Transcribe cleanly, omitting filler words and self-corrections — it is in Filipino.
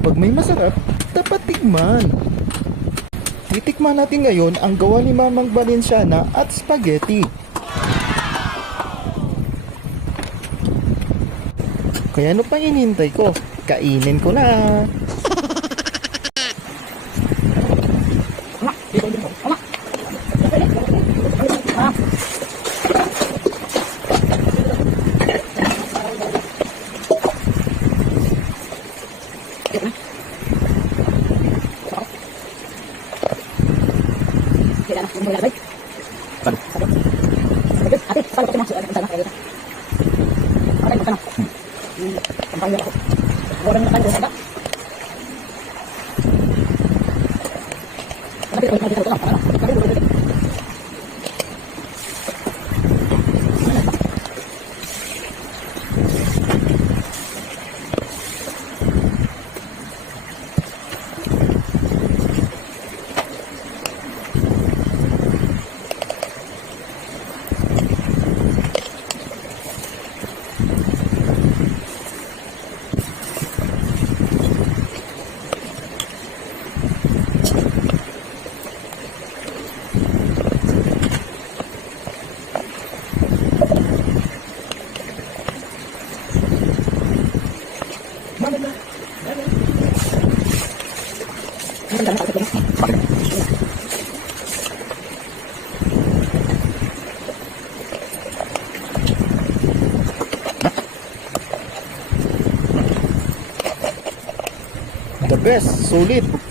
kapag may masarap, dapat tikman. Titikman natin ngayon ang gawa ni Mamang Valenciana at spaghetti. Kaya ano pang hinihintay ko? Kainin ko na! The best, sulit.